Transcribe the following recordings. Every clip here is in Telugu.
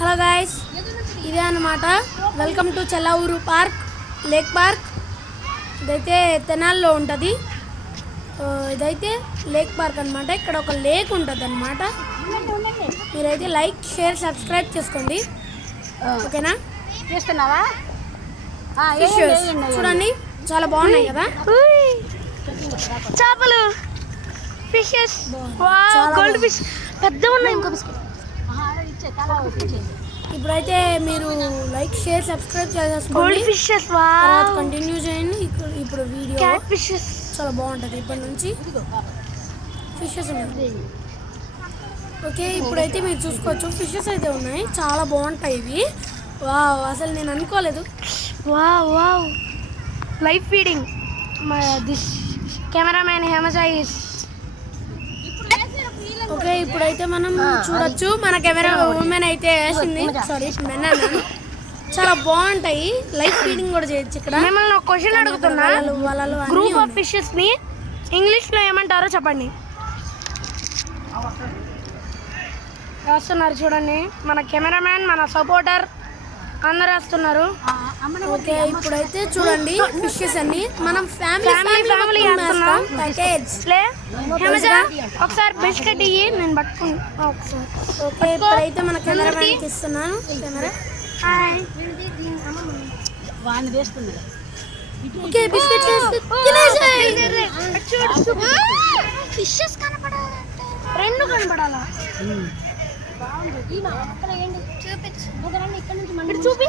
హలో గాయస్, ఇదే అన్నమాట. Welcome to Chelluru park, lake park. ఇదైతే తెనాల్లో ఉంటుంది. ఇదైతే లేక్ పార్క్ అనమాట. ఇక్కడ ఒక లేక్ ఉంటుంది అనమాట. మీరైతే లైక్, షేర్, సబ్స్క్రైబ్ చేసుకోండి. ఓకేనా? చేస్తున్నావా? ఫిషెస్ చూడండి, చాలా బాగున్నాయి కదా చేపలు, ఫిషెస్. గోల్డ్ ఫిష్ పెద్దగా ఉన్నాయి. ఇప్పుడైతే మీరు లైక్, షేర్, సబ్స్క్రైబ్ చేసుకోండి. గోల్డ్ ఫిషెస్ కంటిన్యూ చేయండి. ఇప్పుడు వీడియో క్యాట్ ఫిషెస్ చాలా బాగుంటుంది. ఇప్పటి నుంచి ఫిషెస్ ఉన్నాయి. ఓకే, ఇప్పుడైతే మీరు చూసుకోవచ్చు, ఫిషెస్ అయితే ఉన్నాయి, చాలా బాగుంటాయి ఇవి. వావ్, అసలు నేను అనుకోలేదు. Wow live feeding. This cameraman Hemaja is. Okay, ఇప్పుడైతే మనం చూడొచ్చు. మన కెమెరా ఉమెన్ అయితే వేసింది. సారీ, మెన్ అన్నాను. చాలా బాగుంటాయి. లైవ్ ఫీడింగ్ కూడా చేయొచ్చు ఇక్కడ. మిమ్మల్ని ఒక క్వశ్చన్ అడుగుతున్నా. గ్రూప్ ఆఫ్ ఫిషెస్ ని ఇంగ్లీష్ లో ఏమంటారో చెప్పండి. రాస్తున్నారు చూడండి, మన కెమెరామ్యాన్, మన సపోర్టర్ అందరు రాస్తున్నారు. ఓకే, ఇప్పుడైతే చూడండి ఫిషెస్ అన్ని మనం ఫ్యామిలీ ఒకసారి బిస్కెట్ ఇయ్యి, నేను పట్టుకుంటా ఒకసారి. ఓకే, ఇప్పుడైతే మన కెమెరామ్యాన్ ఇస్తున్నాను. కెమెరా వాడిని వేస్తుంది. ఓకే, బిస్కెట్ ఫిషెస్ కనపడాలి, రెండు కనపడాలా? చూపి.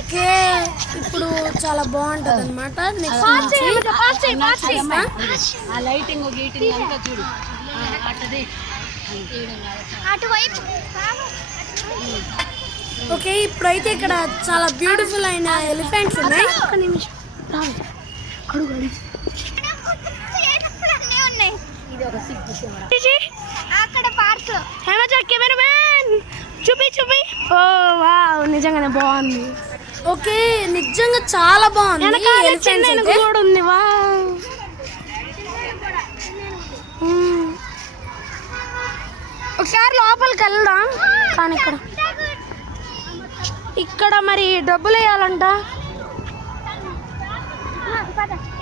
ఓకే, ఇప్పుడు చాలా బాగుంటది అనమాట. ఓకే, ఇప్పుడైతే ఇక్కడ చాలా బ్యూటిఫుల్ అయిన ఎలిఫెంట్స్ ఉన్నాయి. చూపి. ఓ వావ్, నిజంగానే బాగుంది. ఓకే, నిజంగా చాలా బాగుంది. కూడా ఉంది. వా, ఒకసారి లోపలికి వెళ్దాం. కానీ ఇక్కడ మరి డబ్బులు వేయాలంట.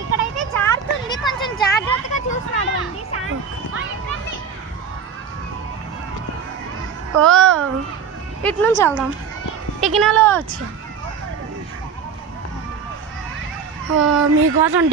ఇక్కడైతే జారుతుంది, కొంచెం జాగ్రత్తగా చూస్తున్నాడు. ఓ, ఇటు నుంచి వెళ్దాం. టికినాలో వచ్చి మీకోసం